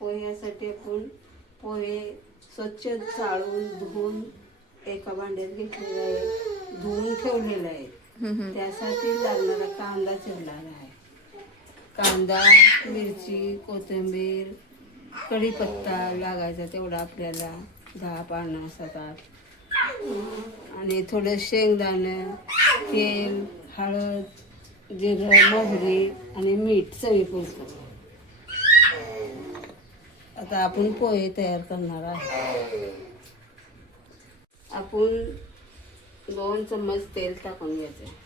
पोह्यासाठी आपण पोहे स्वच्छ चाळून धुवून एका भांड्यात घेतलेलं आहे, धुवून ठेवलेलं आहे. त्यासाठी लागणारा कांदा चिरलेला आहे. कांदा, मिरची, कोथिंबीर, कढीपत्ता लागायचा तेवढा आपल्याला 10 पानं 7-8, आणि थोडं शेंगदाणं, तेल, हळद, जिरं, मोहरी आणि मीठ चवीपुरतं. आता आपण पोहे तयार करणार आहे. आपण 2 चम्मच तेल टाकून घ्यायचं.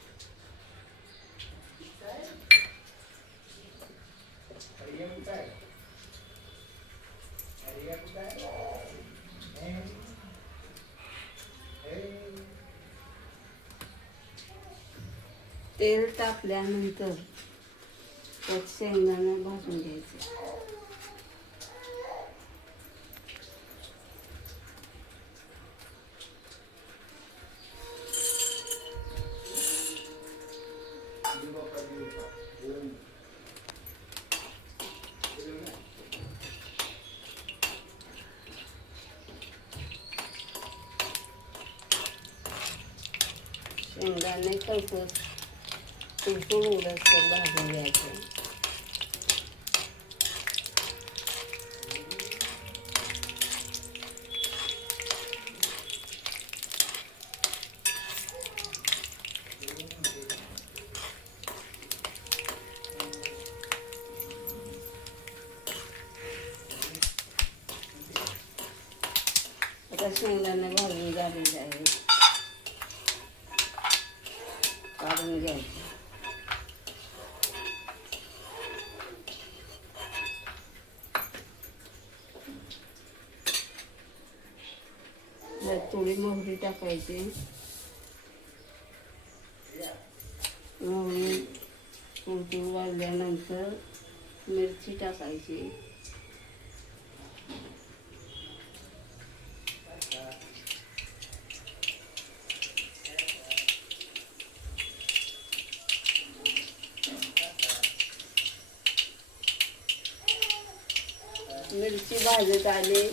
तेल तापल्यानंतर त्यात शेंगदाणा भाजून घ्यायचे. शेंगदाणे खरपूस कुरकुर उडसतर भाजून घ्यायचे. आता शेंगदाणे भाजून झालेले आहे, काढून घ्यायचे. थोडी मोहरी टाकायची. मोहरी कुरकुर वाजल्यानंतर मिरची टाकायची. मिरची भाजत आली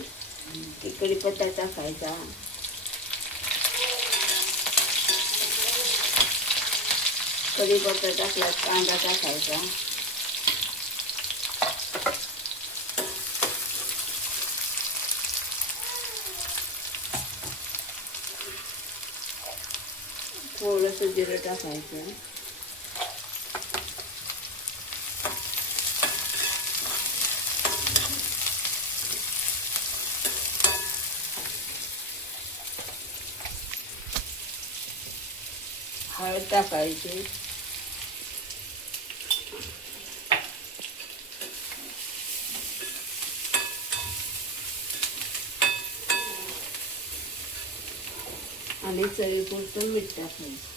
की कढीपत्ता टाकायचा. कढीपत्ता टाकल्यात कांदा टाकायचा. थोडंसं जिरं टाकायचं. हळद टाकायची. आणि चवीपुरतं मीठ टाकायचं.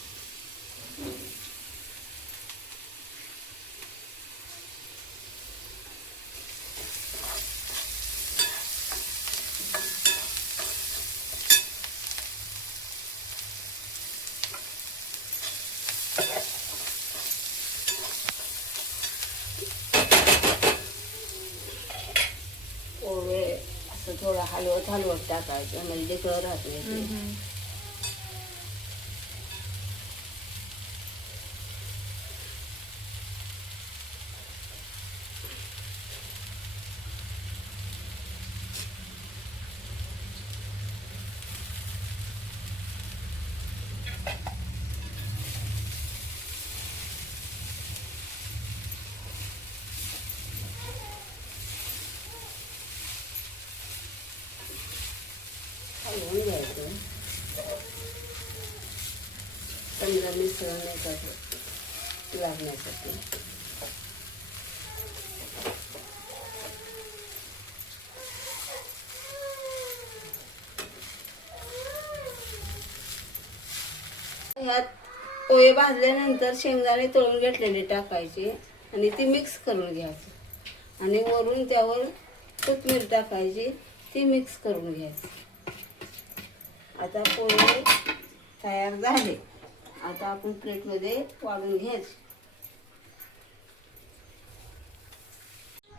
पोहे असं थोडं हलवत टाकायचं म्हणजे कळ राहत नाही. हलवून घ्यायचं. समजा मिश्रण एकत्र लागण्यासाठी. ह्यात पोहे भाजल्यानंतर शेंगदाणे तळून घेतलेले टाकायचे आणि ती मिक्स करून घ्यायचं. आणि वरून त्यावर कोथिंबीर टाकायची, ती मिक्स करून घ्यायची. आता पोहे तयार झाले. आता आपण प्लेटमध्ये वाढून घ्यायचे.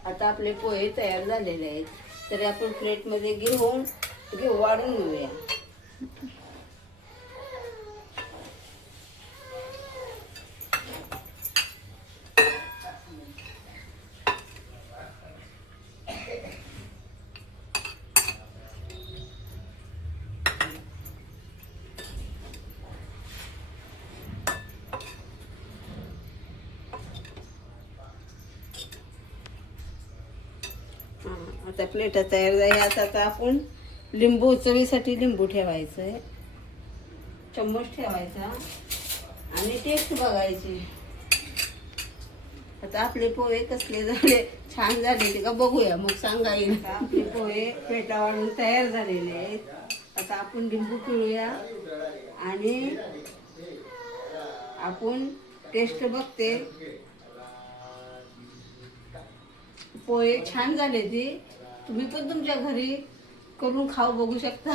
आता आपले पोहे तयार झालेले आहेत, तरी आपण प्लेटमध्ये घेऊ वाढून घेऊया. आता प्लेट तयार झाली. आता आपण लिंबू, चवीसाठी लिंबू ठेवायचं आहे, चम्मच ठेवायचा आणि टेस्ट बघायची. आता आपले पोहे कसले झाले, छान झालेले का बघूया, मग सांगा येईल. आपले पोहे पेटा वाढून तयार झालेले आहेत. आता आपण लिंबू पिळूया आणि आपण टेस्ट बघते. पोहे छान झाले. ती तुम्ही पण तुमच्या घरी करून खाऊ बघू शकता.